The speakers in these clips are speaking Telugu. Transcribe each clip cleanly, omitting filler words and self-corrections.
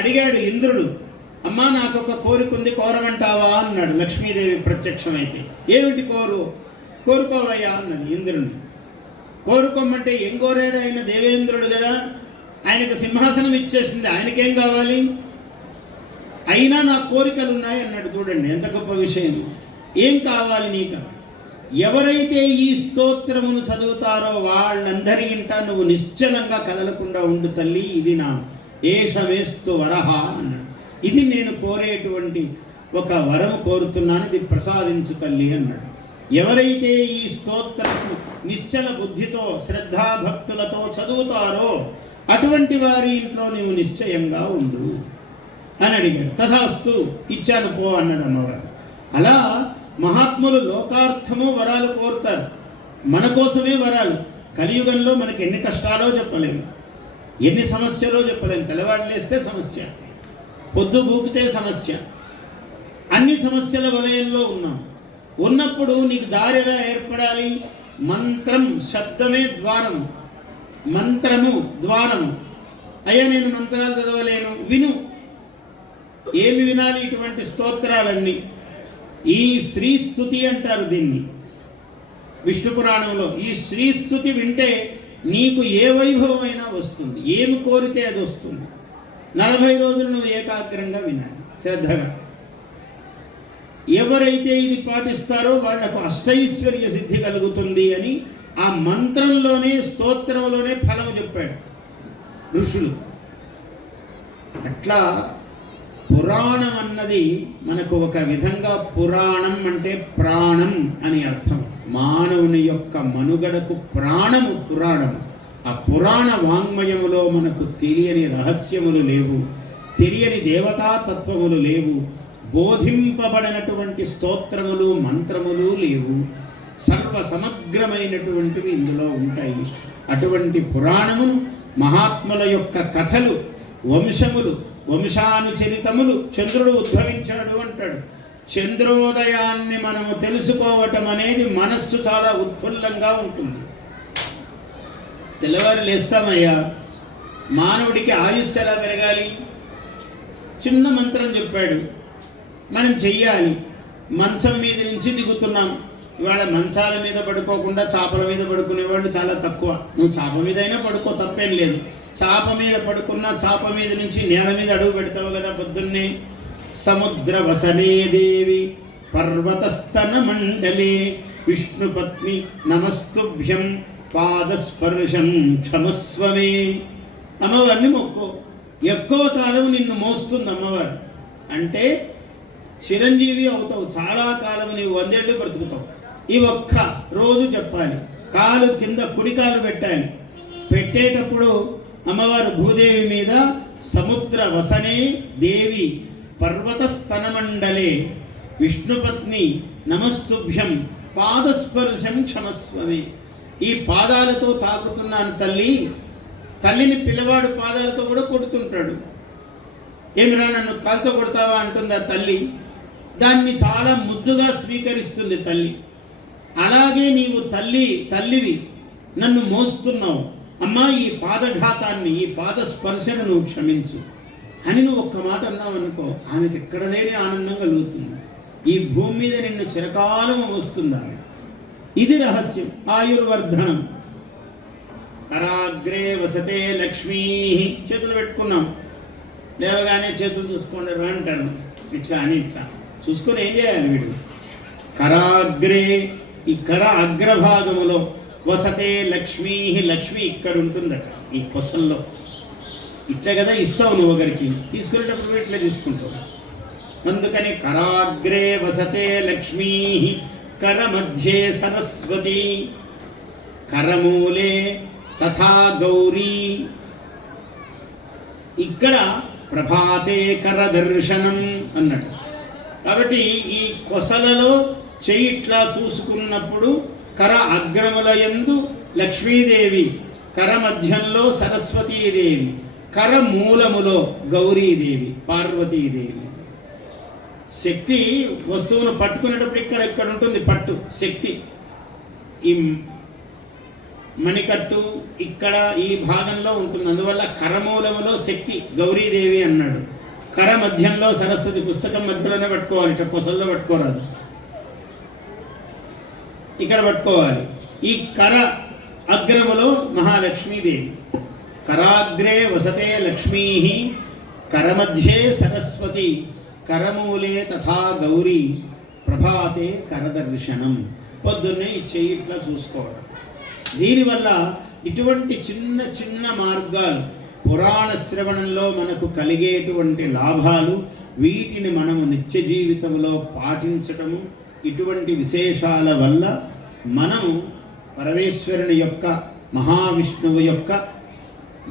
అడిగాడు ఇంద్రుడు, అమ్మా నాకొక కోరిక ఉంది, కోరమంటావా అన్నాడు. లక్ష్మీదేవి ప్రత్యక్షమైతే, ఏమిటి కోరుకోవయ్యా అన్నది ఇంద్రుని. కోరుకోమంటే ఏం కోరాడు ఆయన? దేవేంద్రుడు కదా, ఆయనకు సింహాసనం ఇచ్చేసింది, ఆయనకేం కావాలి? అయినా నా కోరికలు ఉన్నాయి అన్నాడు. చూడండి ఎంత గొప్ప విషయం. ఏం కావాలి నీకు? ఎవరైతే ఈ స్తోత్రమును చదువుతారో వాళ్ళందరి ఇంట నువ్వు నిశ్చలంగా కదలకుండా ఉండు తల్లి, ఇది నా ఏషమేస్తు వరహ అన్నాడు. ఇది నేను కోరేటువంటి ఒక వరం కోరుతున్నాను, ఇది ప్రసాదించు తల్లి అన్నాడు. ఎవరైతే ఈ స్తోత్రము నిశ్చల బుద్ధితో శ్రద్ధాభక్తులతో చదువుతారో అటువంటి వారి ఇంట్లో నీవు నిశ్చయంగా ఉండు అని అడిగాడు. తథాస్తు, ఇచ్చాను పో అన్నది అమ్మవారు. అలా మహాత్ములు లోకార్థము వరాలు కోరుతారు, మన కోసమే వరాలు. కలియుగంలో మనకి ఎన్ని కష్టాలో చెప్పలేము, ఎన్ని సమస్యలో చెప్పలేము. తెల్లవారు లేస్తే సమస్య, పొద్దు గూకితే సమస్య, అన్ని సమస్యల వలయంలో ఉన్నాం. ఉన్నప్పుడు నీకు దారి ఎలా ఏర్పడాలి? మంత్రం, శబ్దమే ద్వారం, మంత్రము ద్వారము. అయ్యా నేను మంత్రాలు చదవలేను, విను. ఏమి వినాలి? ఇటువంటి స్తోత్రాలన్నీ. ఈ శ్రీస్తుతి అంటారు దీన్ని విష్ణు పురాణంలో. ఈ శ్రీస్తుతి వింటే నీకు ఏ వైభవమైనా వస్తుంది, ఏమి కోరితే అది వస్తుంది. 40 రోజులు నువ్వు ఏకాగ్రంగా వినాలి, శ్రద్ధగా. ఎవరైతే ఇది పాటిస్తారో వాళ్లకు అష్టైశ్వర్య సిద్ధి కలుగుతుంది అని ఆ మంత్రంలోనే, స్తోత్రంలోనే ఫలం చెప్పాడు ఋషులు. అట్లా పురాణం అన్నది మనకు ఒక విధంగా, పురాణం అంటే ప్రాణం అని అర్థం. మానవుని యొక్క మనుగడకు ప్రాణము పురాణము. ఆ పురాణ వాంగ్మయములో మనకు తెలియని రహస్యములు లేవు, తెలియని దేవతాతత్వములు లేవు, బోధింపబడినటువంటి స్తోత్రములు మంత్రములు లేవు. సర్వ సమగ్రమైనటువంటివి ఇందులో ఉంటాయి. అటువంటి పురాణమును, మహాత్ముల యొక్క కథలు, వంశములు, వంశానుచరితములు. చంద్రుడు ఉద్భవించాడు అంటాడు. చంద్రోదయాన్ని మనము తెలుసుకోవటం అనేది మనస్సు చాలా ఉత్ఫుల్లంగా ఉంటుంది. తెల్లవారు లేస్తామయ్యా, మానవుడికి ఆయుస్సు ఎలా పెరగాలి? చిన్న మంత్రం చెప్పాడు, మనం చెయ్యాలి. మంచం మీద నుంచి దిగుతున్నాం. ఇవాళ మంచాల మీద పడుకోకుండా చాపల మీద పడుకునేవాళ్ళు చాలా తక్కువ. నువ్వు చాప మీద అయినా పడుకో, తప్పేం లేదు. చాప మీద పడుకున్నా చాప మీద నుంచి నేల మీద అడుగు పెడతావు కదా పొద్దున్నే. సముద్ర వసనే దేవి పర్వతస్తన మండలే విష్ణుపత్ని నమస్తుభ్యం పాదస్పర్శం క్షమస్వమే. అమ్మవారిని మొక్కో. ఎక్కువ కాలం నిన్ను మోస్తుంది అమ్మవారు అంటే చిరంజీవి అవుతావు. చాలా కాలం నీవు 100 ఏళ్ళు బ్రతుకుతావు. ఈ ఒక్క రోజు చెప్పాలి. కాలు కింద కుడి కాలు పెట్టాలి. పెట్టేటప్పుడు అమ్మవారు భూదేవి మీద సముద్ర వసనే దేవి పర్వత స్తనమండలే విష్ణుపత్ని నమస్తుభ్యం పాదస్పర్శం క్షమస్వమే. ఈ పాదాలతో తాకుతున్నాను తల్లి. తల్లిని పిల్లవాడు పాదాలతో కూడా కొడుతుంటాడు. ఏమిరా నన్ను కాలుతో కొడతావా అంటుంది ఆ తల్లి. దాన్ని చాలా ముద్దుగా స్వీకరిస్తుంది తల్లి. అలాగే నీవు తల్లివి, నన్ను మోస్తున్నావు అమ్మా, ఈ పాదఘాతాన్ని, ఈ పాద స్పర్శను నువ్వు క్షమించు అని నువ్వు ఒక్క మాట అన్నావు అనుకో, ఆమెకి ఎక్కడ లేని ఆనందం కలుగుతుంది. ఈ భూమి మీద నిన్ను చిరకాలం వస్తుంది ఆమె. ఇది రహస్యం. ఆయుర్వర్ధనం. కరాగ్రే వసతే లక్ష్మీ. చేతులు పెట్టుకున్నాం, లేవగానే చేతులు చూసుకోండి అంటాను. ఇట్లా అని ఇట్లా చూసుకొని ఏం చేయాలి వీడు? కరాగ్రే, ఈ కర అగ్రభాగములో వసతే లక్ష్మీ. లక్ష్మి ఇక్కడ ఉంటుందట ఈ కొసల్లో. ఇట్లా కదా ఇస్తావు నువ్వు ఒకరికి, తీసుకునేటప్పుడు ఇట్లా తీసుకుంటావు. అందుకని కరాగ్రే వసతే లక్ష్మీ కర మధ్యే సరస్వతి కరమూలే తథా గౌరీ. ఇక్కడ ప్రభాతే కర దర్శనం అన్నట్టు. కాబట్టి ఈ కొసలలో చెయ్యి ఇట్లా చూసుకున్నప్పుడు కర అగ్రములయందు లక్ష్మీదేవి, కర మధ్యంలో సరస్వతీదేవి, కర మూలములో గౌరీదేవి, పార్వతీదేవి. శక్తి వస్తువును పట్టుకునేటప్పుడు ఇక్కడ ఉంటుంది పట్టు శక్తి. ఈ మణికట్టు ఇక్కడ ఈ భాగంలో ఉంటుంది. అందువల్ల కరమూలములో శక్తి గౌరీదేవి అన్నాడు. కర మధ్యంలో సరస్వతి, పుస్తకం మధ్యలోనే పట్టుకోవాలి, ఇట్లా పొసల్లో పట్టుకోరాదు, ఇక్కడ పట్టుకోవాలి. ఈ కర అగ్రములో మహాలక్ష్మీదేవి. కరాగ్రే వసతే లక్ష్మీ కరమధ్యే సరస్వతి కరమూలే తథా గౌరీ ప్రభాతే కరదర్శనం. పొద్దున్నే ఈ చెయ్యి ఇట్లా చూసుకోవడం. దీనివల్ల ఇటువంటి చిన్న చిన్న మార్గాలు పురాణ శ్రవణంలో మనకు కలిగేటువంటి లాభాలు, వీటిని మనము నిత్య జీవితంలో పాటించటము, ఇటువంటి విశేషాల వల్ల మనము పరమేశ్వరుని యొక్క, మహావిష్ణువు యొక్క,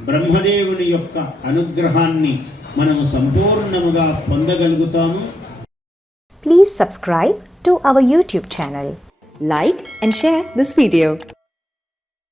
బ్రహ్మదేవుని యొక్క అనుగ్రహాన్ని మనము సంపూర్ణముగా పొందగలుగుతాము. Please subscribe to our YouTube channel. Like and share this video.